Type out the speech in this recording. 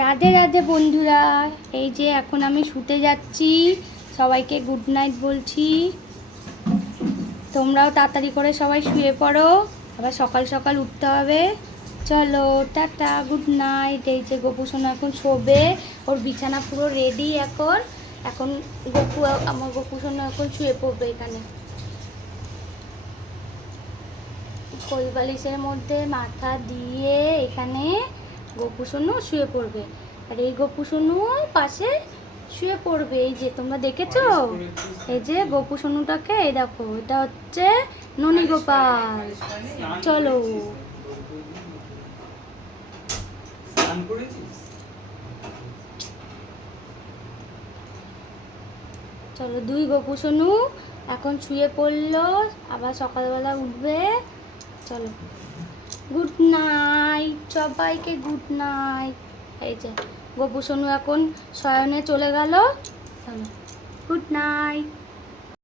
রাধে রাধে বন্ধুরা, এই যে এখন আমি শুতে যাচ্ছি। সবাইকে গুড নাইট বলছি। তোমরাও তাড়াতাড়ি করে সবাই শুয়ে পড়ো, আবার সকাল সকাল উঠতে হবে। চলো টাটা, গুড নাইট। এই যে গোপু সোনা এখন শোবে, ওর বিছানা পুরো রেডি। এখন এখন আমার গোপু সোনা এখন শুয়ে পড়বে এখানে কোল বালিশের মধ্যে মাথা দিয়ে। এখানে গোপু সোনু শুয়ে পড়বে, আর এই গোপু সোনু পাশে শুয়ে পড়বে। এই যে তোমরা দেখেছো, এই যে গোপু সোনুটাকে, এই দেখো, এটা হচ্ছে ননী গোপাল। চলো চলো, দুই গোপু সোনু এখন শুয়ে পড়লো, আবার সকালবেলা উঠবে। চলো, গুড নাইট সবাইকে, গুড নাইট। এই যে গোপু সোনু এখন শয়নে চলে গেল। চলো, গুড নাইট।